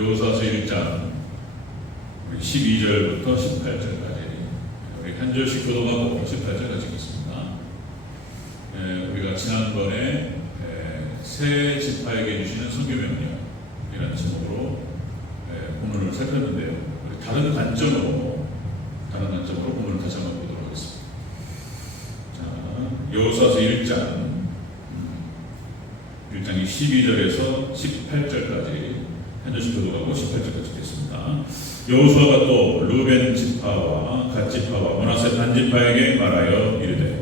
여호수아서 1장 12절부터 18절까지 우리 한 절씩 교도하고 18절까지 읽겠습니다. 우리가 지난번에 새 지파에게 주시는 선교명령이라는 제목으로 본문을 살폈는데요. 다른 관점으로 본문을 다시 한번 보도록 하겠습니다. 자, 여호수아서 1장이 12절에서 18절까지 한 절씩 교도하고 18절까지 읽겠습니다. 여호수아가 또 르벤 지파와 갓 지파와 므낫세 단 지파에게 말하여 이르되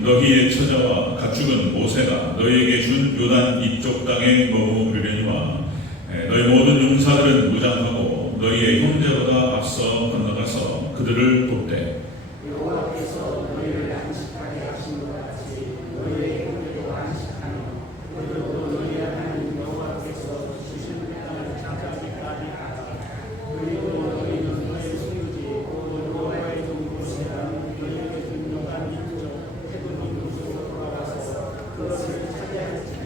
너희의 처자와 가축은 모세가 너희에게 준 요단 이쪽 땅에 머무르려니와 너희 모든 용사들은 무장하고 너희의 형제보다 앞서 건너가서 그들을 돕되 여호와께서 너희를 안식하게 하신 것 같이 너희의 형제도 안식하며 너희도 너희의 하나님 여호와께서 주신 땅을 장까지까지 가라. 그리고 너희는 너희 소유지 곧 여호와의 종 모세가 너희에게 준 요단 이쪽 태도니 곳으로 돌아가서 그것을 차지할지니.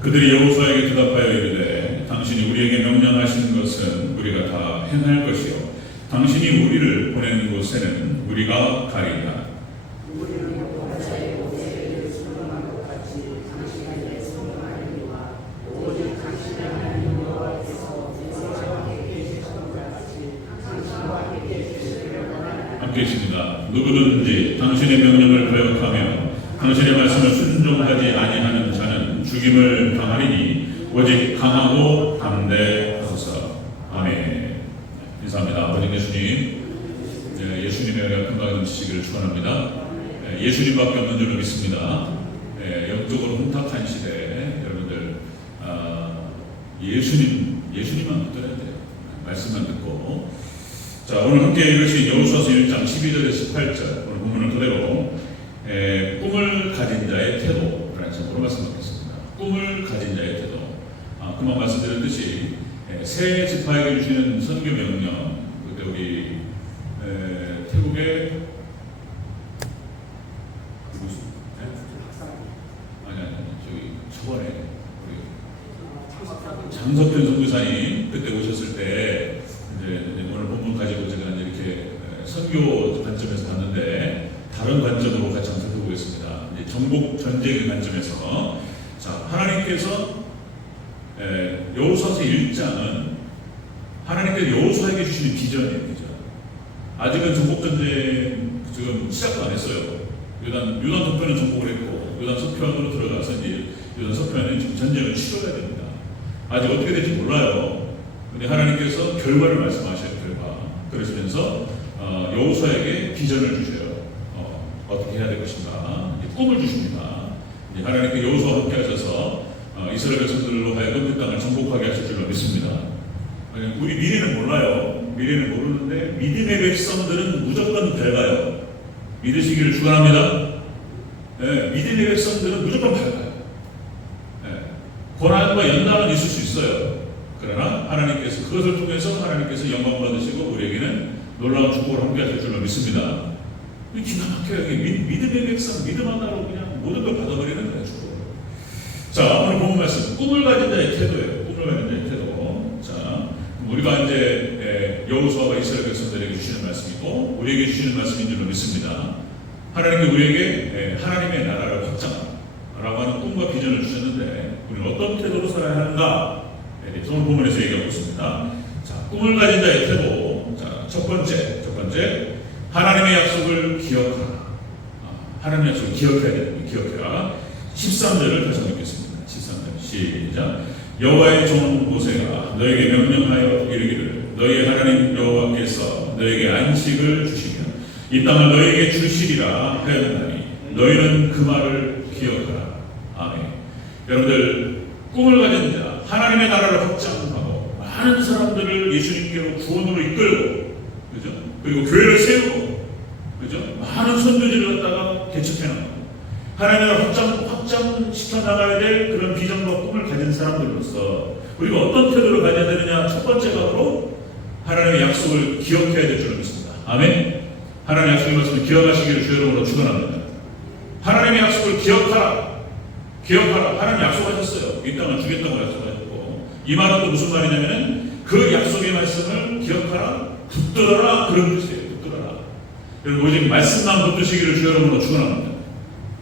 그들이 여호수아에게 대답하여 이르되 당신이 우리에게 명령하신 것은 우리가 다 행할 것이요 당신이 우리를 보낸 곳에는 우리가 가리이다. 우리는 목자의 모세에게 순종한 것 같이 당신에게 순종하리니와 오직 당신의 하나님 여호와께서 모세와 함께 계신 것 같이 당신과 함께 계시기를 원하나이다. 함께 있습니다. 누구든지 당신의 명령을 거역하며 당신의 말씀을 순종하지 아니하는 자는 죽임을 당하리니 오직 강하고 담대하소서. 아멘. 인사합니다. 아버지 예수님, 예수님의 은혜가 금방 넘치시기를 축원합니다. 예수님밖에 없는 줄을 믿습니다. 영적으로 혼탁한 시대에 여러분들 예수님만 붙들어야 돼요. 말씀만 듣고. 자, 오늘 함께 읽으신 여호수아서 1장 12절에서 18절 오늘 본문을 그대로 꿈을 가진 자의 태도라는 제목으로 말씀드리겠습니다. 꿈을 가진 자의 태도. 금방 말씀드렸듯이 새 지파에게 주시는 선교 명령, 그때 우리 태국의 저기 저번에 우리 장석현 선교사님 그때 오셨을 때 이제 오늘 본문 가지고 제가 이렇게 선교 관점에서 봤는데 다른 관점으로 같이 한번 살펴보겠습니다. 이제 정복 전쟁의 관점에서 자 하나님께서 여호수아서 1장은 하나님께서 여호수아에게 주시는 비전이에요. 비전. 아직은 정복전쟁 지금 시작도 안 했어요. 요단 서편은 정복을 했고 요단 서편으로 들어가서 이제 요단 서편은 지금 전쟁을 치러야 됩니다. 아직 어떻게 될지 몰라요. 근데 하나님께서 결과를 말씀하셔요. 결과. 그러시면서 여호수아에게 비전을 주셔요. 어떻게 해야 될 것인가. 꿈을 주십니다. 하나님께 여호수아와 함께 하셔서 이스라엘 백성들로 하여금 그 땅을 정복하게 하실 줄로 믿습니다. 우리 미래는 몰라요. 미래는 모르는데 믿음의 백성들은 무조건 밝아요. 믿으시기를 축원합니다. 믿음의 백성들은 무조건 밝아요. 고난과 연단은 있을 수 있어요. 그러나 하나님께서 그것을 통해서 하나님께서 영광 받으시고 우리에게는 놀라운 축복을 함께 하실 줄로 믿습니다. 기가 막혀요. 믿음의 백성, 믿음 하나로 그냥 모든 걸 받아버리는 거예요. 자, 오늘 본문 말씀, 꿈을 가진 자의 태도예요. 꿈을 가진 자의 태도. 자, 우리가 이제 여호수아와 이스라엘 백성들에게 주시는 말씀이고 우리에게 주시는 말씀인 줄로 믿습니다. 하나님께 우리에게 하나님의 나라를 확장하라고 하는 꿈과 비전을 주셨는데 우리는 어떤 태도로 살아야 하는가에 대해서 오늘 본문에서 얘기하고 있습니다. 자, 꿈을 가진 자의 태도. 자, 첫 번째, 하나님의 약속을 기억하라. 하나님의 약속을 기억해야 됩니다. 기억해라. 13절을 다시 한번 읽겠습니다. 13절 시작. 여호와의 종 모세가 너에게 명령하여 이르기를 너희의 하나님 여호와께서 너에게 안식을 주시며 이 땅을 너희에게 주시리라 하였나니 너희는 그 말을 기억하라. 아멘. 여러분들 꿈을 가진 자 하나님의 나라를 확장하고 많은 사람들을 예수님께로 구원으로 이끌고 그죠? 그리고 교회를 세우고 그죠? 많은 선교지를 갖다가 개척해나가고 하나님을 확장시켜 나가야 될 그런 비전과 꿈을 가진 사람들로서 우리가 어떤 태도를 가져야 되느냐? 첫 번째가 바로 하나님의 약속을 기억해야 될 줄로 믿습니다. 아멘. 하나님의 약속의 말씀을 기억하시기를 주 여러분으로 축원합니다. 하나님의 약속을 기억하라. 기억하라. 하나님 약속하셨어요. 이 땅을 주겠다고 약속하셨고, 이 말은 또 무슨 말이냐면은 그 약속의 말씀을 기억하라, 붙들어라, 그런 뜻이에요. 붙들어라. 그리고 오직 말씀만 붙드시기를 주 여러분으로 축원합니다.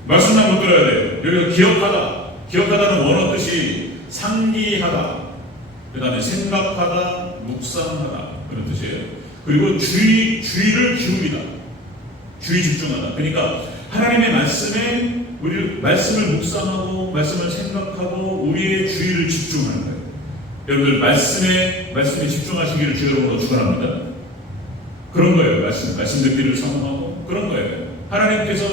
말씀만 붙들어야 돼요. 여기서 기억하다. 기억하다는 원어 뜻이 상기하다, 그 다음에 생각하다, 묵상하다, 그런 뜻이에요. 그리고 주의를 기울이다, 주의 집중하다. 그러니까 하나님의 말씀에 우리 말씀을 묵상하고 말씀을 생각하고 우리의 주의를 집중하는 거예요. 여러분들 말씀에 집중하시기를 주 여러분으로 축원합니다. 그런 거예요. 말씀 듣기를 사모하고 그런 거예요. 하나님께서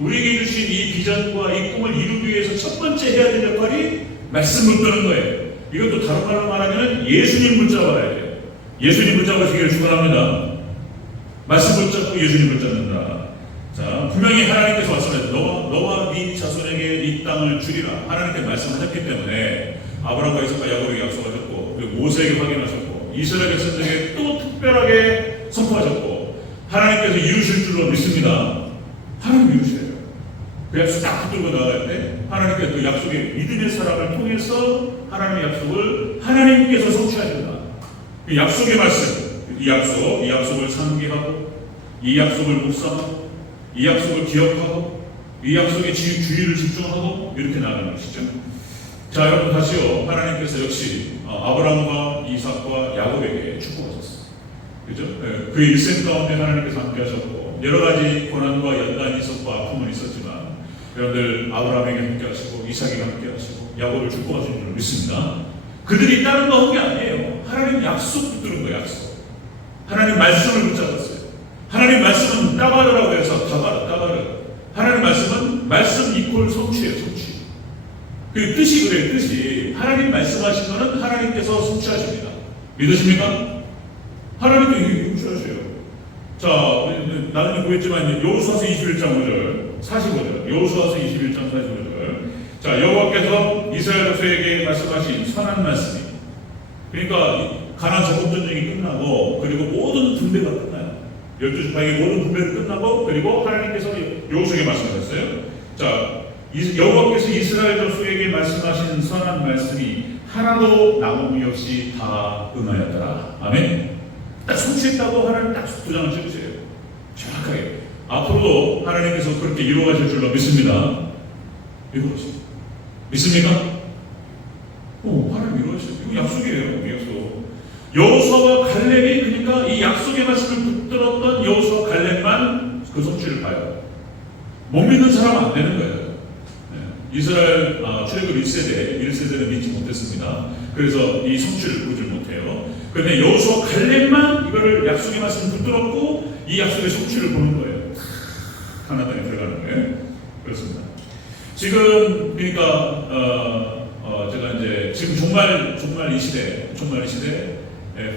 우리에게 주신 이 비전과 이 꿈을 이루기 위해서 첫 번째 해야 될 역할이 말씀 붙드는 거예요. 이것도 다른 말로 말하면 예수님 붙잡아야 돼요. 예수님 붙잡으시기를 축원합니다. 말씀 붙잡고 예수님 붙잡는다. 자, 분명히 하나님께서 말씀하셨죠. 너와 네 자손에게 이 땅을 주리라. 하나님께 말씀하셨기 때문에 아브라함과 이삭과 야곱에게 약속하셨고, 그리고 모세에게 확인하셨고, 이스라엘 백성들에게 또 특별하게 선포하셨고, 하나님께서 이루실 줄로 믿습니다. 하나님 이루셔요. 그 약속 딱 붙들고 나갈 때 하나님께서 그 약속의 믿음의 사람을 통해서 하나님의 약속을 하나님께서 성취하십니다. 그 약속의 말씀, 이 약속을 상기하고, 이 약속을 묵상하고, 이 약속을 기억하고, 이 약속의 주의를 집중하고 이렇게 나가는 것이죠. 자, 여러분 다시요. 하나님께서 역시 아브라함과 이삭과 야곱에게 축복하셨어요. 그죠? 그 일생 가운데 하나님께서 함께하셨고, 여러 가지 고난과 연단이 있었고 아픔은 있었지만, 여러분들 아브라함에게 함께하시고 이삭에게 함께하시고 야곱을 축복하신 줄 믿습니다. 그들이 다른 거 한 게 아니에요. 하나님 약속 붙드는 거예요. 약속. 하나님 말씀을 붙잡았어요. 하나님 말씀은 따바르라고 해서 따바르. 하나님 말씀은 말씀 이퀄 성취예요. 성취. 그 뜻이 그래요. 뜻이 하나님 말씀하신 거는 하나님께서 성취하십니다. 믿으십니까? 하나님도 성취하셔요. 자, 나는 보였지만 여호수아서 21장 5절 45절, 여호수아서 21장 45절. 자, 여호와께서 이스라엘 백성에게 말씀하신 선한 말씀이, 그러니까 가나안 정복 전쟁이 끝나고 그리고 모든 분배가 끝나요. 12지파의 모든 분배가 끝나고 그리고 하나님께서 여호수아에게 말씀하셨어요. 자, 여호와께서 이스라엘 백성에게 말씀하신 선한 말씀이 하나도 남음이 없이 다 응하였더라. 아멘. 딱 성취했다고 하나님 딱 도장을 찍으세요. 정확하게. 앞으로도 하나님께서 그렇게 이루어가실 줄로 믿습니다. 이루어가십니다. 믿습니까? 하나님 이루어가셔요. 이거 약속이에요. 약속. 여호수아와 갈렙이, 그러니까 이 약속의 말씀을 붙들었던 여호수아 갈렙만 그 성취를 봐요. 못 믿는 사람은 안 되는 거예요. 이스라엘 출애굽 1세대는 믿지 못했습니다. 그래서 이 성취를 보지 못해요. 그런데 여호수아 갈렙만 이거를 약속의 말씀을 붙들었고 이 약속의 성취를 보는 거예요. 가나안 땅에 들어가는 거예요. 그렇습니다. 지금 그러니까 제가 이제 지금 종말 이 시대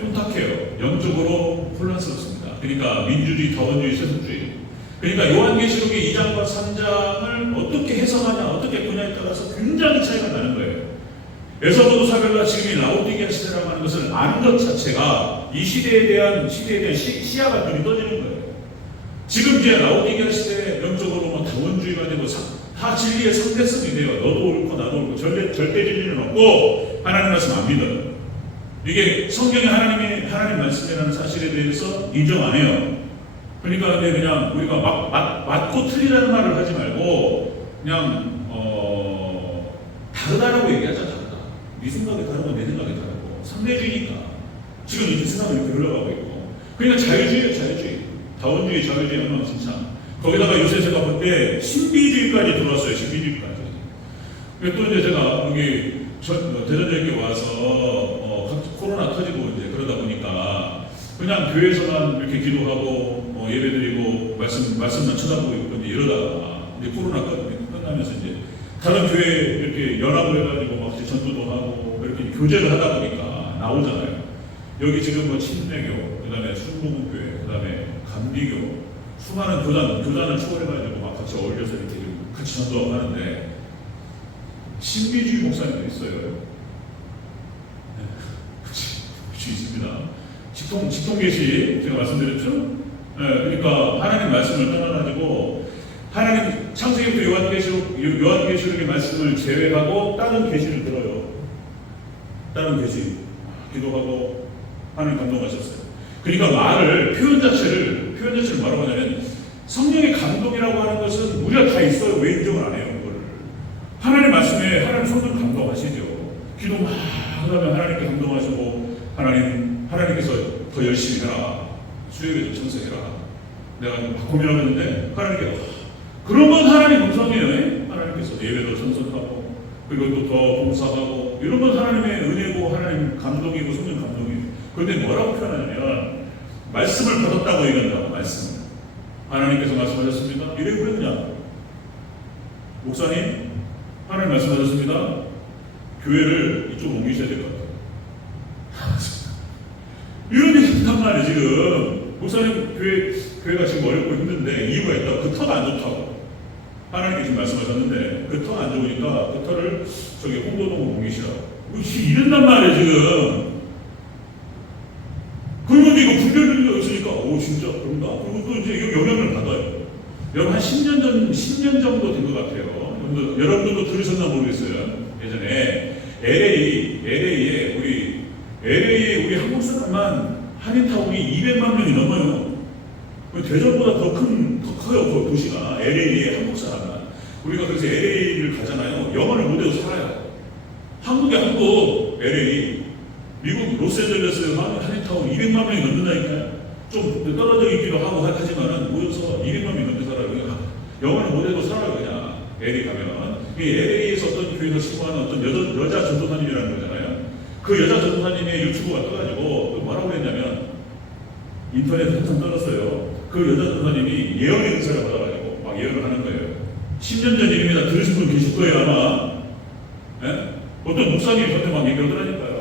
혼탁해요. 영적으로 혼란스럽습니다. 그러니까 민주주의, 다원주의, 세속주의. 그러니까 요한계시록의 2장과 3장을 어떻게 해석하냐, 어떻게 보냐에 따라서 굉장히 차이가 나는 거예요. 에서도 사별과 지금의 라오디게아 시대라고 하는 것을 아는 것 자체가 이 시대에 대한 시야가 눈이 떠지는 거예요. 지금 이제 라오디게아 시대에 영적으로 다원주의가 되고 다 진리의 상대성이 돼요. 너도 옳고 나도 옳고 절대 진리는 없고 하나님 말씀 안 믿어요. 이게 성경이 하나님 말씀이라는 사실에 대해서 인정 안 해요. 그러니까 그냥 우리가 맞고 틀리라는 말을 하지 말고 그냥 다르다라고 얘기하자. 다르다. 네 생각이 다르고 내 생각이 다르고 상대주의니까 지금 이 세상은 이렇게 흘러가고 있고, 그러니까 자유주의예요. 자유주의, 다원주의, 자유주의 엉망진창. 거기다가 요새 제가 볼 때 신비주의까지 들어왔어요. 신비주의까지. 또 이제 제가 여기 대전역에 와서 코로나 터지고 이제 그러다 보니까 그냥 교회에서만 이렇게 기도하고 예배드리고 말씀만 쳐다보고 있고 이제 이러다가 이제 코로나 끝나면서 이제 다른 교회 이렇게 연합을 해가지고 막 전도도 하고 이렇게 교제를 하다 보니까 나오잖아요. 여기 지금 뭐 침례교, 그다음에 순복음교회, 그다음에 감리교, 수많은 교단을 초월해가지고 막 같이 어울려서 이렇게 같이 전도하고 하는데 신비주의 목사님도 있어요. 그치 있습니다. 직통계시 제가 말씀드렸죠? 그러니까 하나님 말씀을 떠나가지고 하나님 창세기부터 요한계시록의 말씀을 제외하고 다른 계시를 들어요. 다른 계시 기도하고 하나님 감동하셨어요. 그러니까 표현 자체를 뭐라고 하냐면 성령의 감동이라고 하는 것은 우리가 다 있어요. 왜 인정을 안 해요? 그거를 하나님 말씀에 하나님 손을 감동하시죠. 기도 막 하면 하나님께 감동하시고 하나님께서 더 열심히 해라. 수요일에 천성해라. 내가 바꾸려고 했는데 하나님께 그런 건 하나님 음성이에요. 하나님께서 예배도 천성하고 그리고 또 더 봉사하고 이런 건 하나님의 은혜고 하나님 감동이고 성령 감동이에요. 그런데 뭐라고 표현하냐면 말씀을 받았다고 얘기한다고. 말씀을 하나님께서 말씀하셨습니다. 이래 그랬냐? 목사님 하나님 말씀하셨습니다. 교회를 이쪽으로 옮기셔야 될 것 같아요. 이런 얘기 한단 말이에요. 지금 목사님 교회가 지금 어렵고 힘든데 이유가 있다고. 그 터가 안 좋다고 하나님께 지금 말씀하셨는데 그 터가 안 좋으니까 그 터를 저기 홍도동으로 옮기시라고. 이런단 말이에요 지금. 그리고 이거 분별력이 있으니까 진짜 그런가? 그리고 또 이제 이거 영향을 받아요. 여러분 한 10년 정도 된 것 같아요. 여러분들도 들으셨나 모르겠어요. 예전에 LA에 우리 한국 사람만 한인타운이 200만 명이 넘어요. 대전보다 더 커요. 그 도시가 LA에 한국 사람만. 우리가 그래서 LA를 가잖아요. 영어를 못해도 살아요. 한국 LA 미국 로스앤젤레스 한인타운 200만 명이 넘는다니까요. 좀 떨어져 있기도 하고 하지만은 모여서 200만 명이 넘게 살아요. 영어를 못해도 살아요. 그냥 LA 가면. LA에서 어떤 교회에서 신고하는 어떤 여자 전도사님이라는 거잖아요. 그 여자 전도사님의 유튜브가 떠가지고 뭐라고 그랬냐면 인터넷에 한참 떠났어요. 그 여자 전도사님이 예언의 은사를 받아가지고 막 예언을 하는 거예요. 10년 전 일입니다. 들으신 분 계실 거예요 아마. 어떤 목사님이 저한테 막 얘기하더라니까요.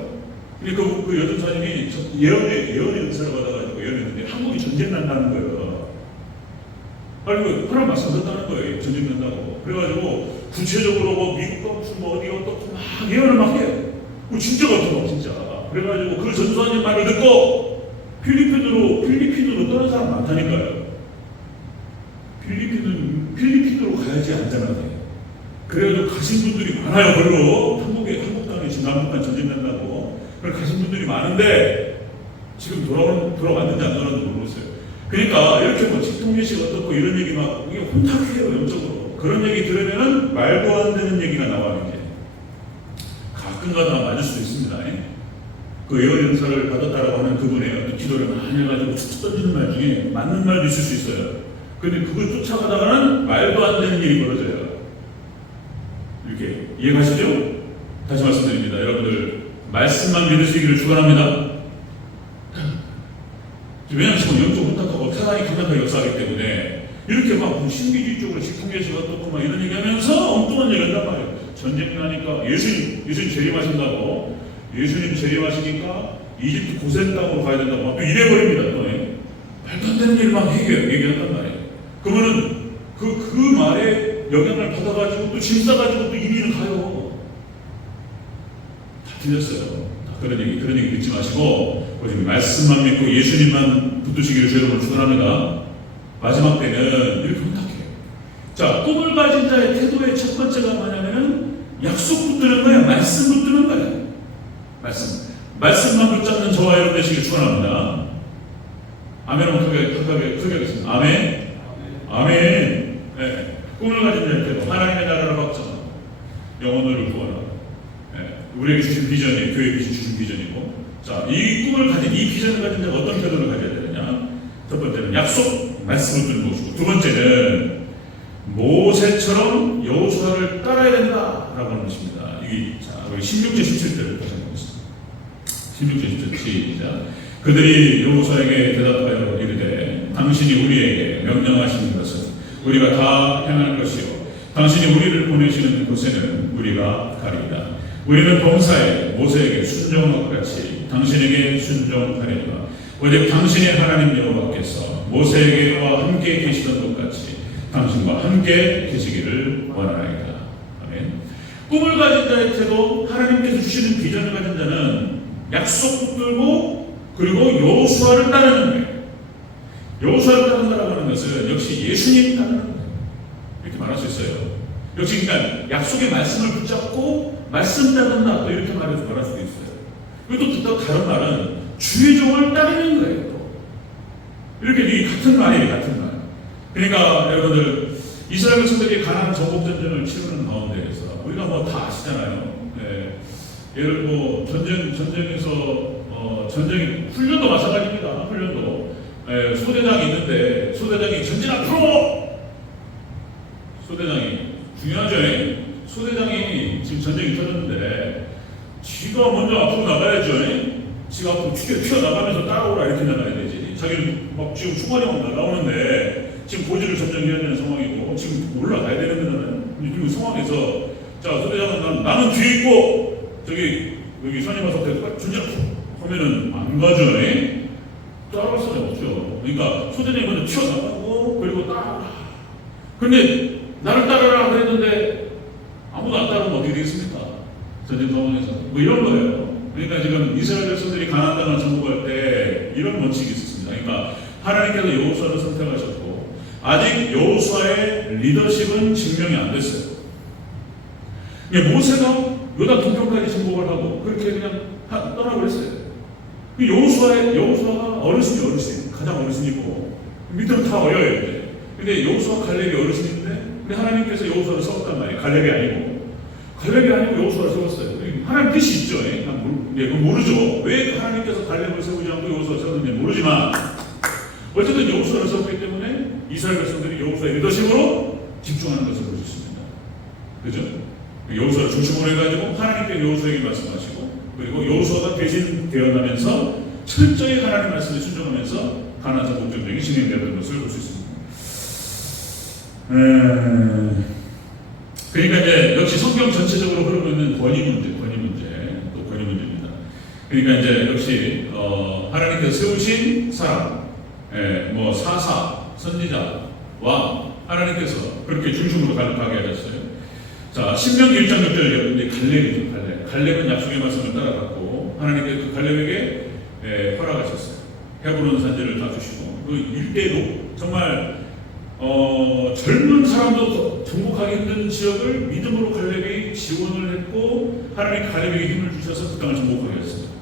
근데 그 여자 전도사님이 예언의 은사를 받아가지고 예언했는데 한국이 전쟁 난다는 거예요. 그리고 그런 말씀 듣다는 거예요. 전쟁 난다고. 그래가지고 구체적으로 뭐 미국과 무슨 뭐 어디가 또 막 예언을 막 해요. 진짜 같은 진짜. 그래가지고 그 전도사님 말을 듣고 필리핀으로 떠난 사람 많다니까요. 필리핀으로 가야지 안전하게. 그래가지고 가신 분들이 많아요. 별로 한국 땅에 지금 남북한 전쟁 난다고. 그래서 가신 분들이 많은데 지금 돌아왔는지 안 돌아왔는지 모르겠어요. 그러니까 이렇게 뭐 직통계시가 어떻고 이런 얘기 막 이게 혼탁해요. 영적으로. 그런 얘기 들으면은 말도 안 되는 얘기가 나와요. 이제 가끔가다 맞을 수도 있습니다. 그 예언의 은사를 받았다라고 하는 그분의 어떤 기도를 많이 해가지고 툭툭 던지는 말 중에 맞는 말도 있을 수 있어요. 근데 그걸 쫓아가다가는 말도 안 되는 일이 벌어져요. 이렇게 이해가시죠? 다시 말씀드립니다. 여러분들 말씀만 믿으시기를 축원합니다. 왜냐하면 지금 영적 혼탁하고 사단이 강력하게 역사하기 때문에 이렇게 막 신비주의적으로 직통계시가 어떻고 막 이런 얘기하면서 엉뚱한 얘기 한단 말이에요. 전쟁 나니까 예수님 재림하신다고. 예수님 재림하시니까 이집트 고센 땅으로 가야 된다고 막 또 이래버립니다. 또 말도 안 되는 일 막 얘기한단 말이에요. 그러면은 그 말에 영향을 받아가지고 또 짐 싸가지고 또 이민을 가요. 다 틀렸어요. 그런 얘기 믿지 마시고 오직 말씀만 믿고 예수님만 붙드시기를 주님으로 축원합니다. 마지막 때는 이렇게 혼탁해요. 자, 꿈을 가진 자의 태도의 첫 번째가 뭐냐면은 약속 붙드는 거예요. 말씀 붙드는 거예요. 말씀만 붙잡는 저와 여러분 되시길 축원합니다. 아멘은 크게 하겠습니다. 아멘. 네. 꿈을 가진 자의 태도, 하나님의 나라를 확장하고 영혼을 구원하고 우리에게 주신 비전이 교회에 주신 비전이고, 자, 이 꿈을 가진 이 비전을 가진 자가 어떤 태도를 가져야 되느냐? 첫 번째는 약속, 말씀을 듣는 것이고, 두 번째는 모세처럼 여호수아를 따라야 된다라고 하는 것입니다. 자, 우리 16절 17절을 다시 한번 보겠습니다. 16절 17절 시작. 그들이 여호수아에게 대답하여 이르되 당신이 우리에게 명령하시는 것은 우리가 다 행할 것이요 당신이 우리를 보내시는 곳에는 우리가 가리이다. 우리는 범사에 모세에게 순종한 것 같이 당신에게 순종하리라. 오직 당신의 하나님 여호와께서 모세에게와 함께 계시던 것 같이 당신과 함께 계시기를 원하나이다. 아멘. 꿈을 가진 자의 태도, 하나님께서 주시는 비전을 가진 자는 약속 붙들고 그리고 여호수아를 따르는 거예요. 여호수아를 따른다라고 하는 것은 역시 예수님 따르는 거예요. 이렇게 말할 수 있어요. 역시 그러니까 약속의 말씀을 붙잡고 말씀 따른다 또 이렇게 말할 수도 있어요. 그리고 또 다른 말은 주의 종을 따르는 거예요. 또. 이렇게 이 같은 말이에요. 같은 말. 그러니까 여러분들 이스라엘 백성들이 가나안 정복 전쟁을 치르는 가운데에서 우리가 뭐 다 아시잖아요. 네. 예를 뭐 전쟁에서 전쟁 훈련도 마찬가지입니다. 훈련도 소대장이 있는데 소대장이 전진 앞으로 소대장이 중요하죠. 소대장이 지금 전쟁이 터졌는데 지가 먼저 앞으로 나가야죠. 지가 앞으로 튀어나가면서 따라오라 이렇게 나가야 되지. 자기는 막 지금 충원이 막 날아오는데 지금 고지를 점령해야 되는 상황이고 지금 올라가야 되는 거는 이 상황에서 자 소대장은 나는 뒤에 있고 여기 선임 와서 전진 앞으로 하면은 안 가죠. 따라갈 수는 없죠. 그러니까 소대장이 먼저 튀어나가고 그리고 따라오라. 근데 나를 따라라 그랬는데 아무도 안 따르면 어떻게 되겠습니까? 전쟁 상황에서 뭐 이런 거예요. 그러니까 지금 이스라엘 백성들이 가나안 땅을 정복할 때 이런 원칙이 있었습니다. 그러니까 하나님께서 여호수아를 선택하셨고 아직 여호수아의 리더십은 증명이 안 됐어요. 모세가 요단 동편까지 정복을 하고 그렇게 그냥 떠나버렸어요. 여호수아가 어르신 가장 어르신이고 밑으로 다 어려요 이제. 근데 여호수아 갈렙이 어르신인데 근데 하나님께서 여호수아를 세웠단 말이에요. 갈렙이 아니고 여호수아를 세웠어요. 하나님 뜻이 있죠. 그건 모르죠. 왜 하나님께서 갈렙을 세우지 않고 여호수아를 세웠는지 모르지만 어쨌든 여호수아를 세웠기 때문에 이스라엘 백성들이 여호수아의 리더십으로 집중하는 것을 볼 수 있습니다. 그죠? 여호수아를 중심으로 해가지고 하나님께 여호수아에게 말씀하시고 그리고 여호수아가 대신 되어나면서 철저히 하나님 말씀에 순종하면서 가나안 정복 전쟁이 진행되었던 것을 볼 수 있습니다. 그러니까 이제 역시 성경 전체적으로 흐르고 있는 권위 문제입니다. 그러니까 이제 역시 하나님께서 세우신 사람, 뭐 사사, 선지자와 하나님께서 그렇게 중심으로 가게 하셨어요. 자, 신명기 1장 6절 이제 갈렙이죠. 갈렙은 약속의 말씀을 따라갔고 하나님께서 그 갈렙에게 허락하셨어요. 헤브론 산지를 다 주시고 그 일대도 정말 젊은 사람도 정복하기 힘든 지역을 믿음으로 갈렙이 지원을 했고 하나님 갈렙에게 힘을 주셔서 그 땅을 정복하게 했습니다.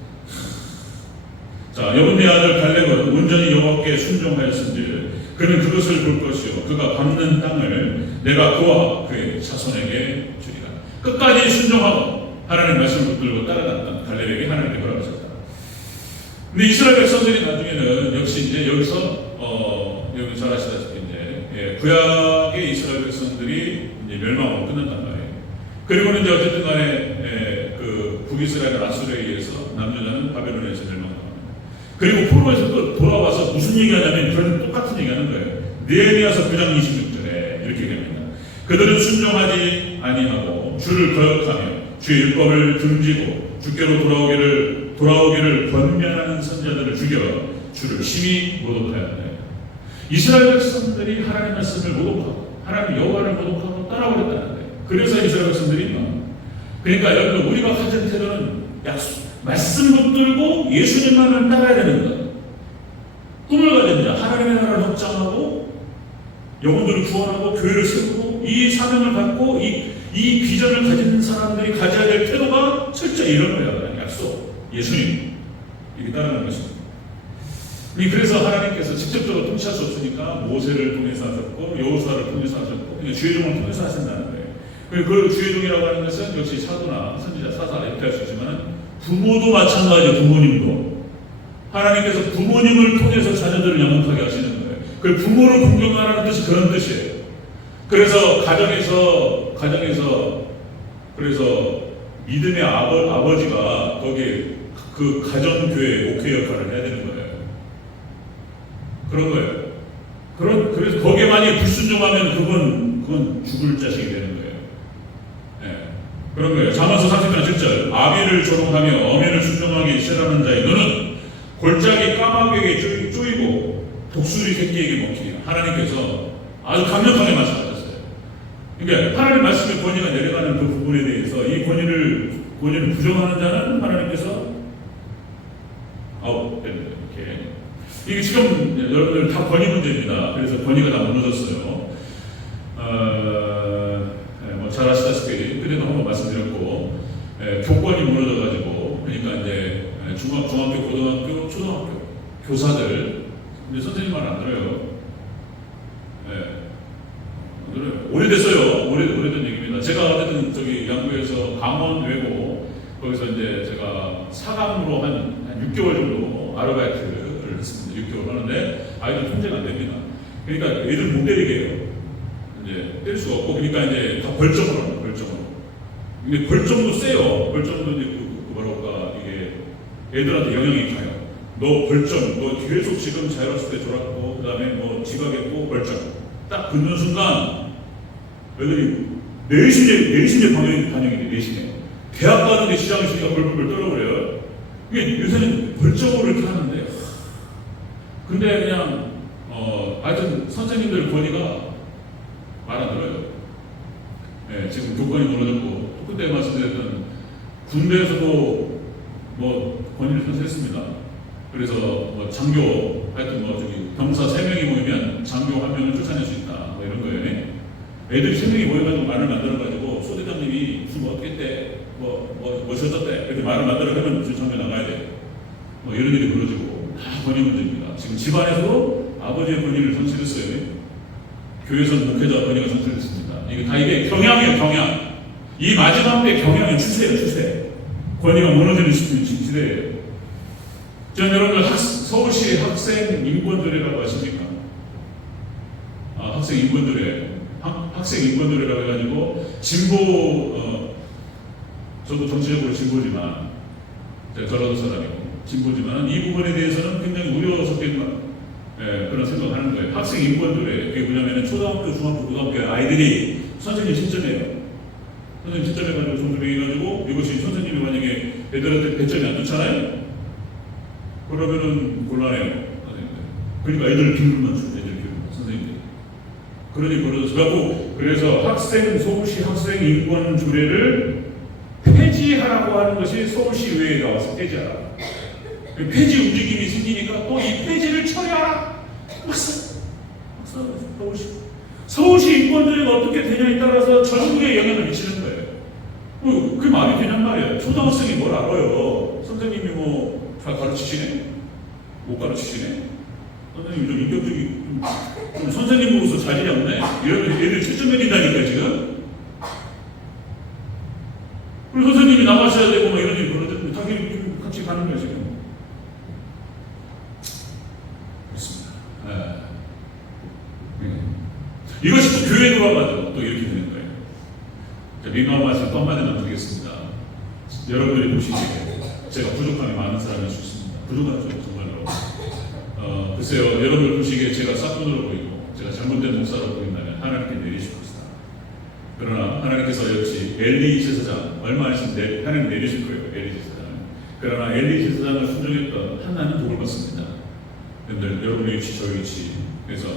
자, 여분의 아들 갈렙은 온전히 여호와께 순종하였은즉 그는 그것을 볼 것이요 그가 밟는 땅을 내가 그와 그의 자손에게 주리라. 끝까지 순종하고 하나님 말씀을 붙들고 따라갔던 갈렙에게 하나님께 허락하셨다. 근데 이스라엘 백성들이 나중에는 역시 이제 여기서 여러분 잘 아시다시피 이제 구약의 이스라엘 백성들이 이제 멸망으로 끝난단 말이에요. 그리고는 이제 어쨌든 간에 그 북이스라엘 아수르에 의해서 남유다는 바벨론에서 멸망합니다. 그리고 포로에서 또 돌아와서 무슨 얘기하냐면 그런 똑같은 얘기하는 거예요. 느헤미야서 9장 26절에 이렇게 됩니다. 그들은 순종하지 아니하고 주를 거역하며 주의 율법을 등지고 주께로 돌아오기를 권면하는 선자들을 죽여 주를 심히 모독하였다. 이스라엘 백성들이 하나님 말씀을 모독하고 하나님 여호와를 모독하고 따라버렸다는 거예요. 그래서 이스라엘 백성들이 그러니까 여러분 우리가 가진 태도는 말씀 붙들고 예수님만을 따라야 되는 거예요. 꿈을 가진 자, 하나님의 나라를 확장하고 영혼들을 구원하고 교회를 세우고 이 사명을 갖고 이 비전을 가진 사람들이 가져야 될 태도가 철저히 이런 거예요. 약속, 예수님 이렇게 따르는 것입니다. 그래서 하나님께서 직접적으로 통치할 수 없으니까 모세를 통해서 하셨고 여호수아를 통해서 하셨고 그러니까 주의 종을 통해서 하신다는 거예요. 그리고 그 주의 종이라고 하는 것은 역시 사도나 선지자, 사사 이렇게 할 수 있지만 부모도 마찬가지예요. 부모님도 하나님께서 부모님을 통해서 자녀들을 양육하게 하시는 거예요. 그 부모를 공경하라는 뜻이 그런 뜻이에요. 그래서 가정에서 그래서 믿음의 아버지가 거기에 그 가정교회 목회 역할을 해야 되는 거예요. 그런 거예요. 그래서 거기에 만약에 불순종하면 그건 죽을 자식이 되는 거예요. 그런 거예요. 잠언서 30장 7절 아비를 조롱하며 어미를 순종하기 싫어하는 자의 눈은 골짜기 까마귀에게 쪼이고 독수리 새끼에게 먹히리라. 하나님께서 아주 강력하게 말씀하셨어요. 그러니까 하나님 말씀의 권위가 내려가는 그 부분에 대해서 이 권위를 부정하는 자는 하나님께서 아웃됩니다. 이게 지금 여러분들 다 권위 문제입니다. 그래서 권위가 다 무너졌어요. 뭐 잘 아시다시피 그때도 한번 말씀드렸고, 교권이 무너져가지고, 그러니까 이제 중학교, 고등학교, 초등학교 교사들 이제 선생님 말 안 들어요. 안 들어요. 오래됐어요. 오래된 얘기입니다. 제가 어쨌든 저기 양구에서 강원 외고 거기서 이제 제가 사감으로 한 6개월 정도 아르바이트를 했습니다. 6개월 하는데 아이들 통제가 안 됩니다. 그러니까 애들 못 때리게 해요. 이제 뗄 수가 없고, 그러니까 이제 다 벌점으로 합니다. 벌점으로. 근데 벌점도 세요. 벌점도 이제 뭐랄까, 이게 애들한테 영향이 가요. 너 벌점, 너 계속 지금 자율학습 때 졸았고, 그 다음에 뭐 지각했고, 벌점. 딱 듣는 순간 애들이 내신의 반영이 돼, 내신에. 대학 가는데 시장에 있으니까 벌벌 떨어버려요. 이게 요새는 벌점으로 이렇게 하는데, 근데 그냥 하여튼 선생님들 권위가 말 안 들어요. 지금 교권이 무너졌고, 또 그때 말씀드렸던 군대에서도 뭐 권위를 선택했습니다. 그래서 뭐 장교, 하여튼 뭐 저기 병사 3명이 모이면 장교 1명을 쫓아낼 수 있다, 뭐 이런 거예요. 애들이 3명이 모여가지고 말을 만들어가지고 소대장님이 무슨 뭐 어떻게 했대, 뭐 줬었대, 이렇게 말을 만들어가면 무슨 장교 나가야 돼. 뭐 이런 일이 벌어지고, 다 권위 문제입니다. 지금 집안에서도 아버지의 권위를 상실했어요. 교회에서는 목회자 권위가 상실됐습니다. 이게 경향이에요, 경향. 이 마지막 때 경향의 추세예요, 추세. 권위가 무너지는 시대예요. 전 여러분들 서울시 학생 인권조례라고 아십니까? 학생 인권조례. 학생 인권조례라고 해가지고, 저도 정치적으로 진보지만, 제가 전라도 사람이고, 진보지만, 이 부분에 대해서는 굉장히 우려 섞인 그런 생각을 하는 거예요. 학생 인권조례. 그게 뭐냐면, 초등학교, 중학교, 고등학교 아이들이 선생님 신청해요. 선생님 신청해가지고 종소리해가지고, 이것이 선생님이 만약에 애들한테 배점이 안 좋잖아요? 그러면은 곤란해요, 선생님들. 그러니까 애들 비율만 주죠, 애들 비율, 선생님들. 그러니 벌어졌고, 그래서 서울시 학생 인권 조례를 폐지하라고 하는 것이 서울시 의회에 나와서 폐지하라. 폐지 움직임이 생기니까 또 이 폐지를 처리하라. 서울시 인권 조례가 어떻게 되냐에 따라서 전국에 영향을 미치는 거예요. 그게 말이 되냔 말이에요. 초등학생이 뭘 알아요? 선생님이 뭐 다 가르치시네? 못 가르치시네? 선생님이 좀 인격적이, 좀 선생님으로서 자질이 없네? 이런 애들 채점해진다니까, 지금. 그리고 선생님이 나가셔야 되고, 막 이런 일이 벌어졌는데, 다 같이 가는 거예요, 지금. 그렇습니다. 이것이 또 교회에 돌아가죠. 또 이렇게 되는 거예요. 자, 민감한 말씀 또 한마디 드리겠습니다. 여러분들이 보시기에 제가 부족함이 많은 사람일 수 있습니다. 부족하죠, 정말로. 글쎄요, 여러분들 보시기에 제가 싹돈으로 보이고, 제가 잘못된 목사로 보인다면 하나님께 내리실 것이다. 그러나 하나님께서 역시 엘리 제사장, 얼마 안 있으면 하나님 내리실 거예요, 엘리 제사장. 그러나 엘리 제사장을 순종했던 한나는 복을 받습니다. 여러분의 위치, 저의 위치. 그래서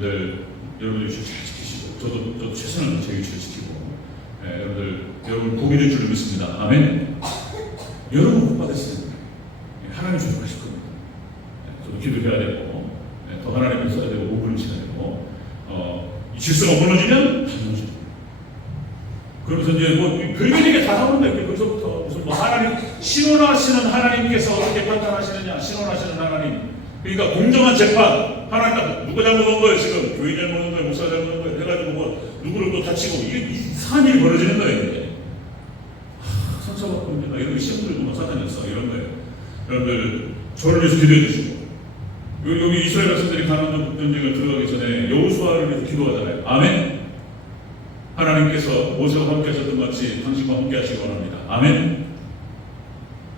여러분의 위치를 잘 지키시고, 저도 최선을 제 위치를 지키고, 여러분 복이 될 줄을 믿습니다. 아멘. 여러분 복 받으시는 거예요. 하나님 주목하실 겁니다. 저도 기도해야 되고, 더 하나님을 써야 되고, 오분을 쳐야 되고, 이 질서가 무너지면 다 무너집니다. 그러면서 이제 뭐 별별에게 다 나오는 거예요. 거기서부터 무슨 뭐 하나님, 신원하시는 하나님께서 어떻게 판단하시느냐, 신원하시는 하나님. 그러니까 공정한 재판, 하나님 누가 잘못한 거예요, 지금? 교회 잘못한 거예요, 목사 잘못한 거예요, 해가지고 뭐 누구를 또 다치고, 이게 이상한 일이 벌어지는 거예요, 이제. 상처받고 있는가, 이런 거 시험 들고 막 사탄이었어, 이런 거예요. 여러분들, 저를 위해서 기도해 주시고, 여기 이스라엘 백성들이 가나안 전쟁을 들어가기 전에 여호수아를 위해서 기도하잖아요. 아멘. 하나님께서 모세와 함께 하셨던 것 같이 당신과 함께 하시기 원합니다. 아멘.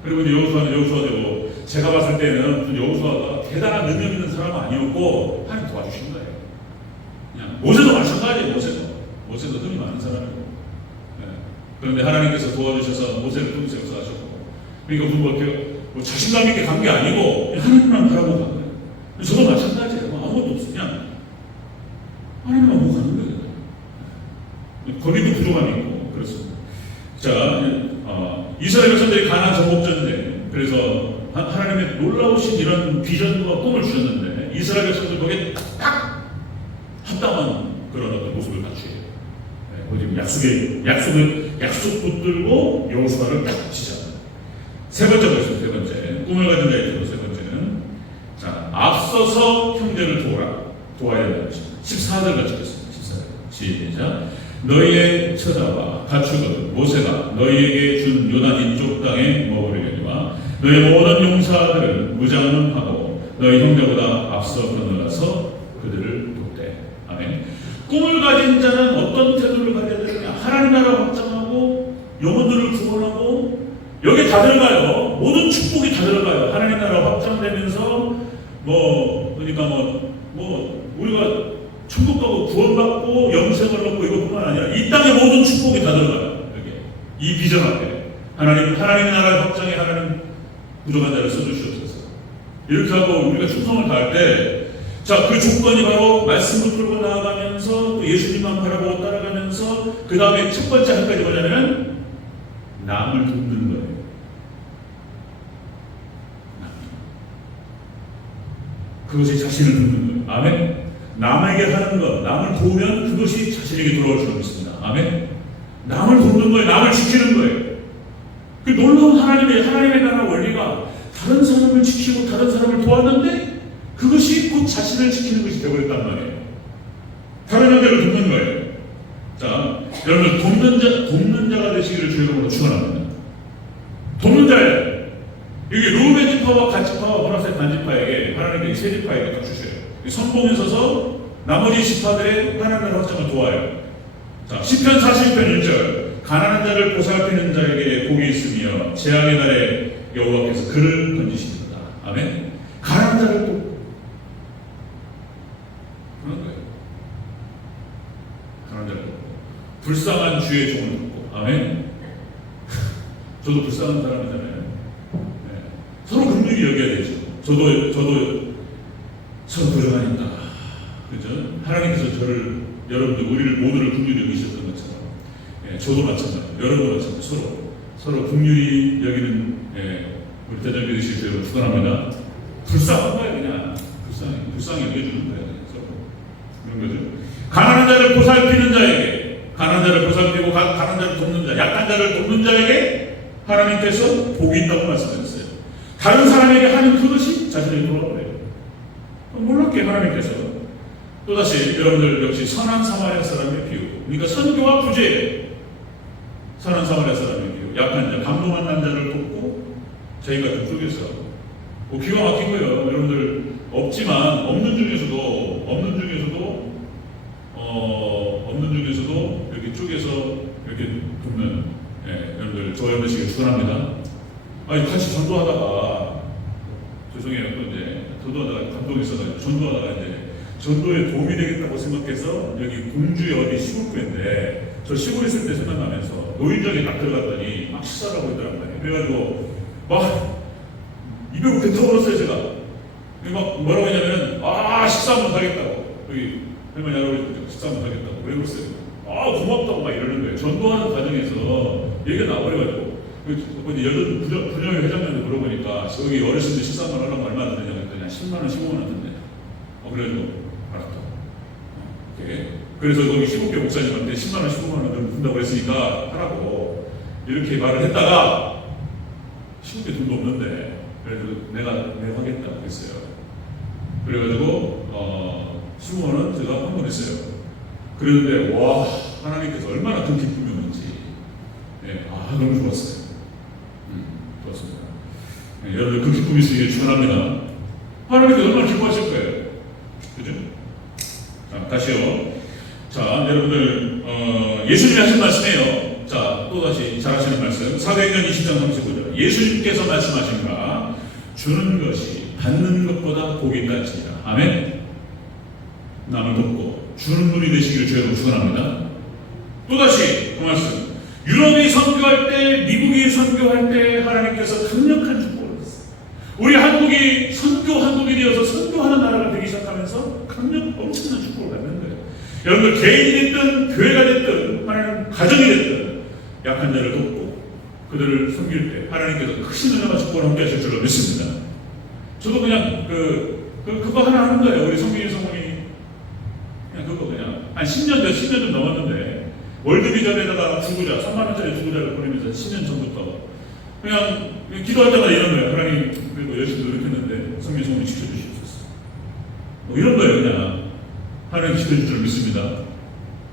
그리고 이제 여호수아는 여호수아되고, 제가 봤을 때는 여호수아가 대단한 능력 있는 사람은 아니었고 하나님 도와주신 거예요. 그냥 모세도 마찬가지예요. 모세도 흠이 많은 사람이고. 그런데 하나님께서 도와주셔서 모세를 통해서 역사하셨고, 그러니까 뭐 자신감 있게 간 게 아니고 하나님만 바라보고 간 거예요. 저도 마찬가지예요. 아무것도 없어. 그냥 하나님만 보고 가는 거예요. 거기도 부족함이 있고 그렇습니다. 자, 이스라엘 백성들이 가나안 정복 전쟁, 그래서 하나님의 놀라우신 이런 비전과 꿈을 주셨는데 이스라엘 백성들 거기에 딱 합당한 그런 어떤 모습을 갖추어요. 약속 붙들고 여호수아를 딱 지지하는. 세 번째 보겠습니다. 세 번째 꿈을 가진 자의 세 번째는 자 앞서서 형제를 도와야 된다는 것입니다. 14절 같이 읽겠습니다. 14절 시작. 너희의 처자와 가축은 모세가 너희에게 준 요단 이쪽 땅에 먹으려니와 너희 모든 용사들은 무장하고 너희 형제보다 앞서 건너가서 그들을 돕되. 아멘. 꿈을 가진 자는 어떤 태도를 가져야 되느냐? 하나님 나라 확장하고 영혼들을 구원하고 여기 다 들어가요. 모든 축복이 다 들어가요. 하나님 나라 확장되면서 그러니까 우리가 천국 가고 구원받고 영생을 얻고 이것뿐만 아니라 이 땅의 모든 축복이 다 들어가요. 여기 이 비전 앞에 하나님 나라 확장에 하나님 부족한 자를 써주시옵소서. 이렇게 하고 우리가 충성을 다할 때 자, 그 조건이 바로 말씀을 풀고 나아가면서 또 예수님만 바라보고 따라가면서 그 다음에 첫 번째 한 가지 뭐냐면 남을 돕는 거예요. 그것이 자신을 돕는 거예요. 아멘. 남에게 하는 것, 남을 도우면 그것이 자신에게 돌아올 줄 믿습니다. 아멘. 남을 돕는 거예요. 남을 지키는 거예요. 그 놀라운 하나님의 나라 원리가 다른 사람을 지키고 다른 사람을 도왔는데 그것이 곧 자신을 지키는 것이 되어버렸단 말이에요. 다른 형제를 돕는 거예요. 자, 여러분 돕는 자가 되시기를 주님으로 축원합니다. 돕는 자예요. 여기 루벤 지파와 갓 지파와 문하세 단 지파에게 하나님께 세 지파에게 딱 주셔요. 선봉에 서서 나머지 지파들의 하나님의 확장을 도와요. 자, 시편 41편 1절 가난한 자를 보살피는 자에게 복이 있으며 재앙의 날에 여호와께서 그를 건지십니다. 아멘. 가난한 자를 돕고 그런 거예요. 가난한 자를 돕고 불쌍한 주의 종을 돕고. 아멘. 저도 불쌍한 사람이잖아요. 네. 서로 긍휼히 여겨야 되죠. 저도 서로 부족하니까. 그죠? 하나님께서 여러분들 우리를 모두를 긍휼히 여기셨던 것처럼 저도 마찬가지예요. 여러분도 마찬가지예요. 서로 긍휼히 여기는 우리 대전 교회식 여러분 축원합니다. 불쌍한 거예요. 그냥 불쌍히 여겨주는 거예요. 그런 거죠. 가난한 자를 보살피는 자에게, 가난한 자를 보살피고 가난한 자를 돕는 자, 약한 자를 돕는 자에게 하나님께서 복이 있다고 말씀하셨어요. 다른 사람에게 하는 그것이 자신에게 돌아오래요. 놀랍게 하나님께서 또다시 여러분들 역시 선한 사마리아 사람의 비유, 그러니까 선교와 구제, 선한 사마리아 사람의 비유, 약한 자, 감동한 남자를 돕고 자기 같은 쪽에서 기가 막힌 거예요. 여러분들 없지만 없는 중에서도 이렇게 쪼개서 이렇게 돕는 여러분들 저 여러분들에게 축원합니다. 아니 같이 전도하다가 죄송해요. 또 이제 전도하다가 감동이 있어가지고 전도하다가 이제 전도에 도움이 되겠다고 생각해서 여기 공주의 어디 시골교회인데 저 시골에 있을 때 생각나면서 노인정에 딱 들어갔더니 막 식사를 하고 있더란 말이에요. 그래가지고 막 입에 뱉어버렸어요 제가. 막 뭐라고 했냐면 식사 한번 하겠다고 여기 할머니 할아버지 식사 한번 하겠다고 왜 그랬어요? 고맙다고 막 이러는 거예요. 전도하는 과정에서 얘기가 나와버려가지고 여전 부정회 회장님한테 물어보니까 여기 어르신들 식사 한번 하려면 얼마 드느냐고 했더니 10만원 15만원 든대요. 그래가지고 알았다. 그래서 거기 15개 목사님한테 10만원 15만원 든다고 했으니까 하라고 이렇게 말을 했다가 15개 돈도 없는데 그래도 내가 하겠다고 했어요. 그래가지고 15만원 제가 환불했어요. 그랬는데 와 하나님께서 얼마나 큰 기쁨이었는지 너무 좋았어요. 좋았습니다. 여러분 그 기쁨이 있으시길 축원합니다. 하나님께서 얼마나 기뻐하실 거예요. 그죠? 자, 다시요. 자, 여러분들 예수님이 하신 말씀이에요. 자, 또다시 잘하시는 말씀. 사도행전 20장 35절. 예수님께서 말씀하신 바 주는 것이 받는 것보다 복이 있다지니라. 아멘. 남을 돕고 주는 분이 되시기를 주의 이름으로 축원합니다. 또다시 그 말씀. 유럽이 선교할 때, 미국이 선교할 때 하나님께서 강력한 축복을 했어요. 우리 한국이 한국이 되어서 선교하는 나라가 되기 시작하면서 엄청난 축복을 받는 거예요. 여러분들 개인이 됐든 교회가 됐든 하나님 가정이 됐든 약한 자를 돕고 그들을 섬길 때 하나님께서 크신 은혜와 축복을 함께 하실 줄로 믿습니다. 저도 그냥 그거 하나 하는 거예요. 우리 성민이 성문이 그냥 그거 그냥 한 10년 좀 넘었는데 월드비전에다가 주구자 3만 원짜리 주구자를 보내면서 10년 전부터 그냥 기도할 때마다 이런 거예요. 하나님 그래도 열심히 노력했는데 성민이 성문이 지켜주시옵소서. 뭐 이런 거예요. 그냥 하나님 지켜줄 줄 믿습니다.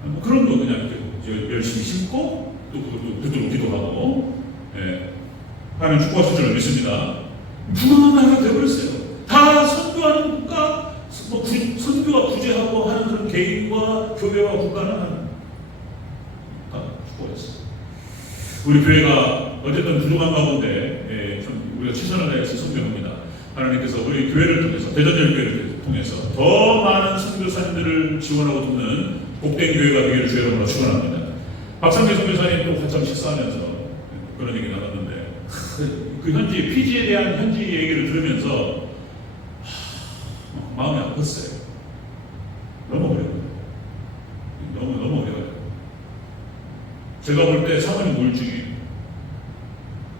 뭐 그런 거 그냥 이렇게 열심히 심고 또 그것도 듣도록 기도하고 하나님 축복하실 줄 믿습니다. 불안한 나라가 되어버렸어요. 다 선교하는 국가, 뭐 선교와 구제하고 하는 그런 개인과 교회와 국가는 다 축복했어요. 우리 교회가 어쨌든 부족한 가운데 우리가 최선을 다해서 선교합니다. 하나님께서 우리 교회를 통해서 대전열교회를 통해서 더 많은 선교사님들을 지원하고 돕는 복된 교회가 되기를 주의 이름으로 축원합니다. 박상배 선교사님 또 같이 식사하면서 그런 얘기 나눴는데 그 현지 피지에 대한 현지 얘기를 들으면서 마음이 아팠어요. 너무 어려워요. 너무 어려워요. 제가 볼 때 사모님 우울증이에요.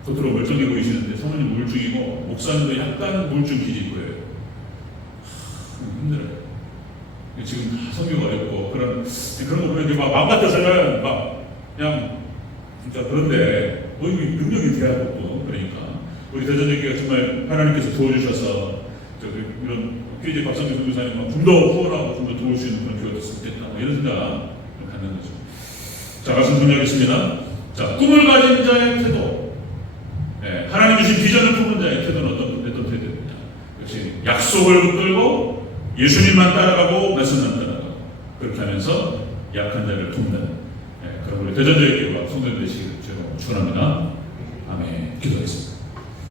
겉으로 멀쩡해 보이시는데 사모님 우울증이고 목사님도 약간 우울증 기질 거예요. 힘들어요. 지금 성교가 어렵고 그런 거 보면 마음 같아서는 그냥 진짜 그런데 능력이 돼야 되고 그러니까 우리 대전교회가 정말 하나님께서 도와주셔서 이런 PJ 박상규 선교사님 좀 더 후원하고 좀 더 도울 수 있는 그런 교회가 됐으면 좋겠다 이런 생각을 갖는 거죠. 자, 말씀 정리하겠습니다. 자, 꿈을 가진 자의 태도, 하나님 주신 비전을 품은 자의 태도는 어떤 태도입니다. 역시 약속을 붙들고 예수님만 따라가고 말씀만 따라가고 그렇게 하면서 약한 자를 돕는 그럼 우리 대전교회와 성도들 되시기를 제가 축원합니다. 아멘. 기도하겠습니다.